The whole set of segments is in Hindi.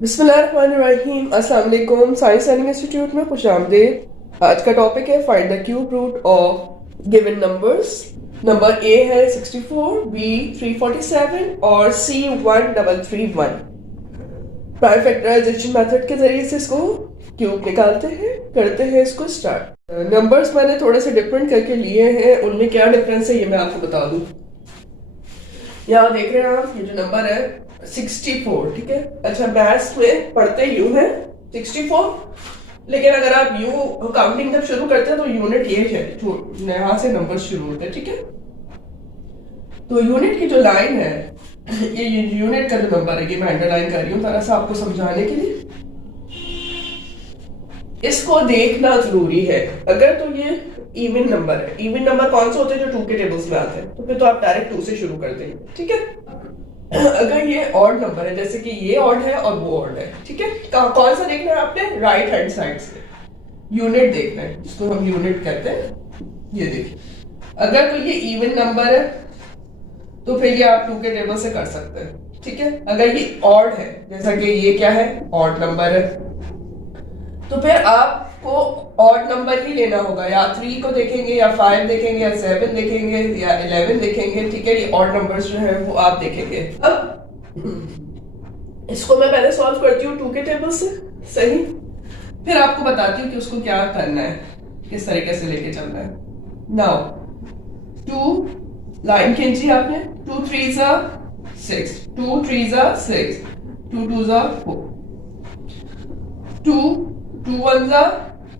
बिस्मिल्लाहिर्रहमानिर्रहीम। अस्सलाम वालेकुम। साइंस लर्निंग इंस्टीट्यूट में खुशामदीद। आज का टॉपिक है find the cube root of given numbers. Number A है 64, बी 347 और सी 1331। प्राइम फैक्टराइजेशन मेथड के जरिए से इसको क्यूब निकालते हैं। करते हैं इसको स्टार्ट। नंबर्स मैंने थोड़े से डिफरेंट करके लिए हैं, उनमें क्या डिफरेंस है ये मैं आपको बता दूं। यहाँ देख रहे हैं आप, ये जो नंबर है 64, ठीक है। अच्छा, मैथ्स में पढ़ते यूं है 64, लेकिन अगर आप यूं काउंटिंग जब शुरू करते हैं तो यूनिट ये है, यहाँ से नंबर शुरू होते हैं, ठीक है। तो यूनिट की जो लाइन है, ये यूनिट का जो नंबर है, ये मैं अंडरलाइन कर रही हूँ तरह से आपको समझाने के लिए। इसको देखना जरूरी है। अगर तो ये इवन नंबर है, इवन नंबर कौन से होते हैं जो 2 के टेबल्स में आते हैं, तो फिर तो आप डायरेक्ट 2 से शुरू कर देंगे, ठीक है। अगर ये ऑड नंबर है, जैसे कि ये ऑड है और वो ऑड है, ठीक है। कौन सा देखना है आपने? राइट हैंड साइड से यूनिट देखना है, जिसको हम यूनिट कहते हैं। ये देखिए, अगर तो ये इवन नंबर है तो फिर ये आप 2 के टेबल से कर सकते हैं, ठीक है। अगर ये ऑड है, जैसा कि ये क्या है, ऑड नंबर है, तो फिर आपको ऑड नंबर ही लेना होगा। या 3 को देखेंगे, या 5 देखेंगे, या 7 देखेंगे, या 11 देखेंगे, ठीक है। ये ऑड नंबर्स जो है वो आप देखेंगे। अब इसको मैं पहले सॉल्व करती हूँ 2 के टेबल से, सही। फिर आपको बताती हूँ कि उसको क्या करना है, किस तरीके से लेके चलना है। नाउ 2 लाइन खींची आपने, 2 3 6, 2 3 6, 2 2 4, 2 2 1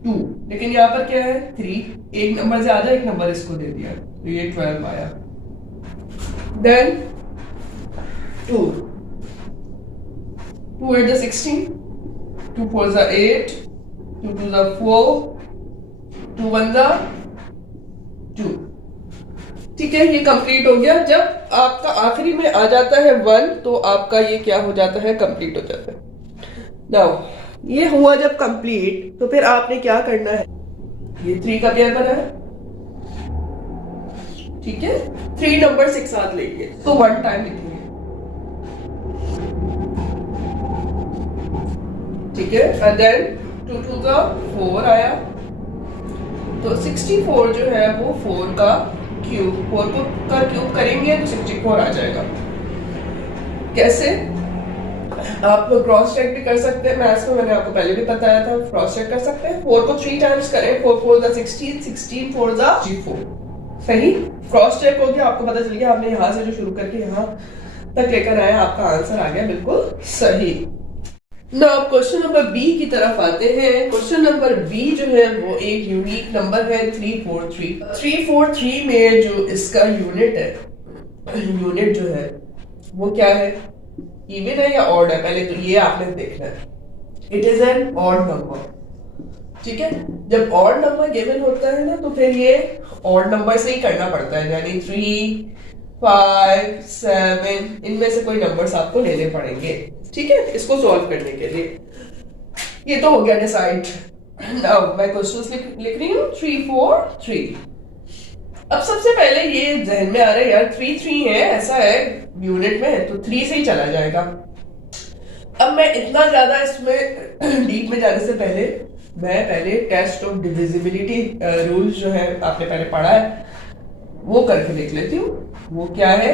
2, लेकिन यहाँ पर क्या है 3, एक नंबर ज्यादा, एक नंबर इसको दे दिया, तो ये 12 आया। देन 2 2 8 16, 2 4 8, 2 2 4, 2 1 2, ठीक है। ये कंप्लीट हो गया। जब आपका आखिरी में आ जाता है 1, तो आपका ये क्या हो जाता है, कंप्लीट हो जाता है। नाउ ये हुआ जब कंप्लीट, तो फिर आपने क्या करना है, ये 3 का पेयर बना है, ठीक है। 3 नंबर एक साथ लेंगे तो 1 टाइम लिखेंगे, ठीक है। एंड देन 2 2 का 4 आया, तो 64 जो है वो 4 का क्यूब, 4 को का क्यूब करेंगे तो 64 आ जाएगा। कैसे? आप क्रॉस चेक भी कर सकते हैं, मैथ्स में मैंने आपको पहले भी बताया था, क्रॉस चेक कर सकते हैं। 4 को 3 टाइम्स करें, 4 4 16, 16 4 64, सही। क्रॉस चेक हो गया, आपको पता चल गया, आपने यहां से जो शुरू करके यहां तक लेकर आया, आपका आंसर आ गया बिल्कुल सही। ना अब क्वेश्चन नंबर बी की तरफ आते हैं। क्वेश्चन नंबर बी जो है वो एक यूनिक नंबर है 343। 343 में जो इसका यूनिट है, यूनिट जो है वो क्या है, इवन है या ऑड है, पहले तो ये आपने देखना है। It is an odd number, ठीक है। जब ऑड नंबर गिवन होता है ना, तो फिर ये ऑड नंबर से ही करना पड़ता है, यानी 3 5 7, इनमें से कोई नंबर्स आपको लेने पड़ेंगे, ठीक है, इसको सॉल्व करने के लिए। ये तो हो गया डिसाइड। नाउ मैं क्वेश्चंस लिख रही हूँ 3 4 3। अब सबसे पहले ये जहन में आ रहा है, यार 3 3 है, ऐसा है यूनिट में, तो 3 से ही चला जाएगा। अब मैं इतना ज्यादा इसमें डीप में जाने से पहले मैं पहले टेस्ट ऑफ डिविजिबिलिटी रूल जो है आपने पहले पढ़ा है वो करके देख लेती हूँ। वो क्या है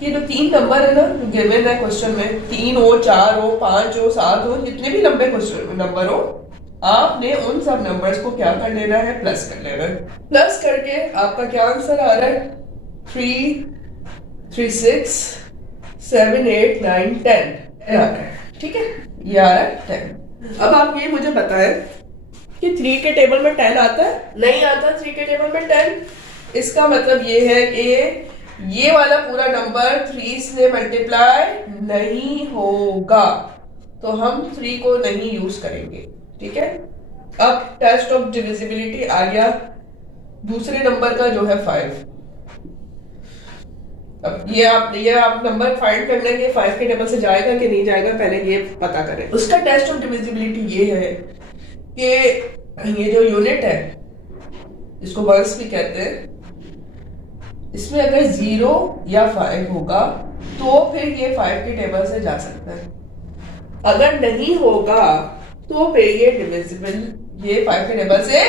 कि जो 3 नंबर है ना जो गिवन है क्वेश्चन में, 3 हो, 4 हो, 5 हो, 7 हो, जितने भी लंबे क्वेश्चन नंबर हो, आपने उन सब नंबर्स को क्या कर लेना है, प्लस कर लेना है। प्लस करके आपका क्या आंसर आ रहा है, 3 3 6 7 8 9 10, ठीक है, ये आ रहा है 10। अब आप ये मुझे बताएं कि 3 के टेबल में 10 आता है? नहीं आता 3 के टेबल में 10। इसका मतलब ये है कि ये वाला पूरा नंबर 3 से मल्टीप्लाई नहीं होगा, तो हम 3 को नहीं यूज करेंगे, ठीक है। अब टेस्ट ऑफ डिविजिबिलिटी आ गया दूसरे नंबर का जो है 5। अब ये आप नंबर फाइंड करना है कि 5 के टेबल से जाएगा कि नहीं जाएगा, पहले ये पता करें। उसका टेस्ट ऑफ डिविजिबिलिटी ये है कि ये जो यूनिट है, इसको वर्स भी कहते हैं, इसमें अगर 0 या 5 होगा तो फिर ये 5 के टेबल से जा सकता है। अगर नहीं होगा तो फिर ये डिविजिबल, ये 5 के टेबल से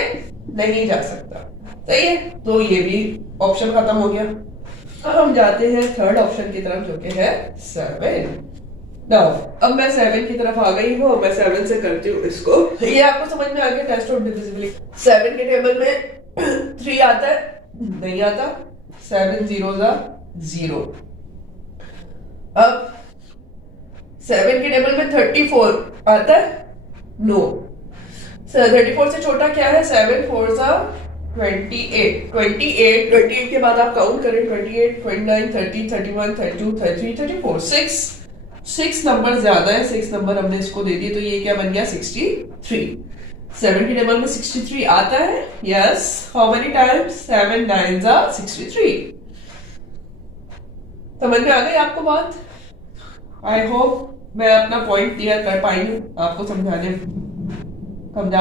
नहीं जा सकता। सही है, तो ये भी ऑप्शन खत्म हो गया। अब हम जाते हैं थर्ड ऑप्शन की तरफ जो कि है 7। नाउ अब मैं 7 की तरफ आ गई हूँ, मैं 7 से करती हूँ इसको। ये आपको समझ में आ गया टेस्ट ऑफ डिविजिबिलिटी। 7 के टेबल में 3 आता है, नहीं आता। 7 0 0। अब 7 के टेबल में 34 आता है, नो। 34 से छोटा क्या है? 7 4 28। 28 के बाद आप काउंट करें, 28 29 30 31 32 33 34। 6 नंबर ज्यादा है, 6 नंबर हमने इसको दे दिए, तो ये क्या बन गया? 63। 7 के टेबल में 63 आता है, यस। How many times? 7 9 63। समझ में आ गई आपको बात? आई होप मैं अपना पॉइंट क्लियर कर पाई हूँ, आपको समझा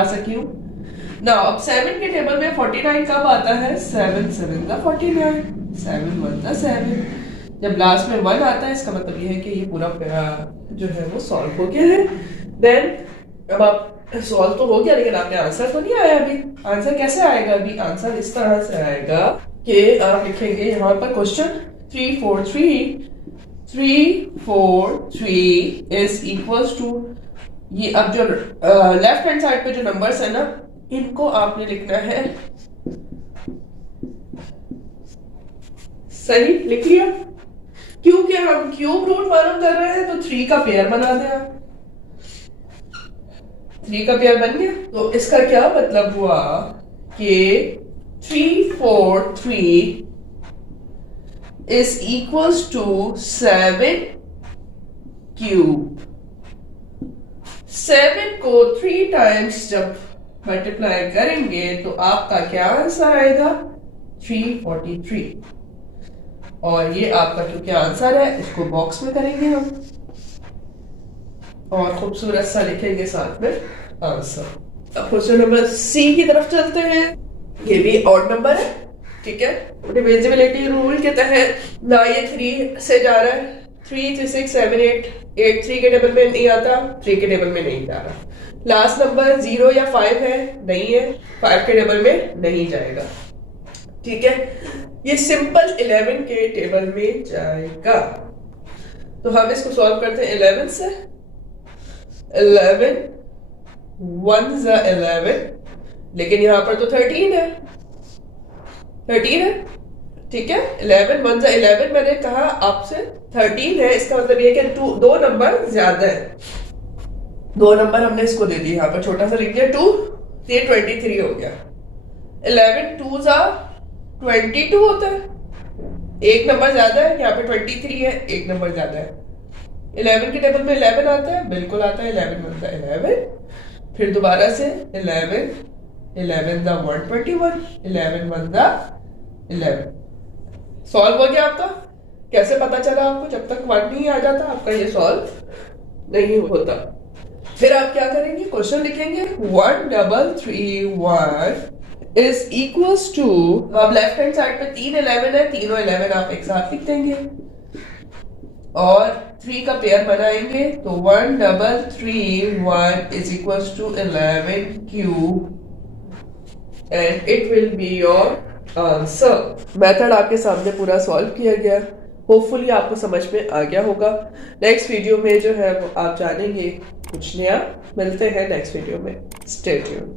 सकी हूँ ना। अब 7 के टेबल में 49 कब आता है? 7 7 49, 7 1 7। जब लास्ट में 1 आता है इसका मतलब ये है कि ये पूरा जो है वो सॉल्व हो गया है। देन अब आप सॉल्व तो हो गया, लेकिन आपने आंसर तो नहीं आया अभी। आंसर कैसे आएगा? अभी आंसर इस तरह से आएगा कि आप लिखेंगे यहाँ पर क्वेश्चन 3 4 3 इज इक्वल्स टू, ये अब जो लेफ्ट हैंड साइड पे जो नंबर्स है ना, इनको आपने लिखना है। सही लिख लिया? क्योंकि हम क्यूब रूट मालूम कर रहे हैं, तो 3 का पेयर बना दे आप। 3 का पेयर बन गया, तो इसका क्या मतलब हुआ कि 3 4 3 is equals to 7 क्यूब। 7 को 3 टाइम्स जब मल्टीप्लाई करेंगे तो आपका क्या आंसर आएगा? 343। और ये आपका क्योंकि आंसर है, इसको बॉक्स में करेंगे हम और खूबसूरत सा लिखेंगे साथ में आंसर। अब क्वेश्चन नंबर सी की तरफ चलते हैं। ये भी ऑड नंबर है, ठीक है। डिविजिबिलिटी रूल के तहत ना ये 3 से जा रहा है, 3 3 6 7 8 8 3 के टेबल में नहीं आता, 3 के टेबल में नहीं जा रहा। लास्ट नंबर 0 या 5 है, नहीं है, 5 के टेबल में नहीं जाएगा, ठीक है। ये सिंपल 11 के टेबल में जाएगा। तो हम इसको सॉल्व करते हैं 11 से। 11 1 11, लेकिन यहां पर तो 13 है, 13 है, ठीक है। 11 1 11, मैंने कहा आपसे 13 है, इसका मतलब ये कि 2 नंबर ज्यादा है। 2 नंबर हमने इसको दे दिए, यहाँ पर छोटा सा लिख दिया 2, ये 23 हो गया। 11 2 22 होता है, एक नंबर ज्यादा है, यहाँ पे 23 है, एक नंबर ज्यादा है। 11 के टेबल में 11 आता है, बिल्कुल आता है। 11 1 11, फिर दोबारा से 11 11 121, 11 1 11। सॉल्व हो गया आपका। कैसे पता चला आपको? जब तक 1 नहीं आ जाता आपका ये सॉल्व नहीं होता। फिर आप क्या करेंगे? क्वेश्चन लिखेंगे 1331 इज इक्वल्स टू, अब लेफ्ट हैंड साइड पे 3 11 है, तीनों 11 आप एक साथ लिख देंगे और 3 का पेयर बनाएंगे, तो 1331 is equals to 11 cube and it will be your answer. Method आपके सामने पूरा सॉल्व किया गया। होपफुली आपको समझ में आ गया होगा। नेक्स्ट वीडियो में जो है वो आप जानेंगे कुछ नया। मिलते हैं नेक्स्ट वीडियो में। Stay tuned.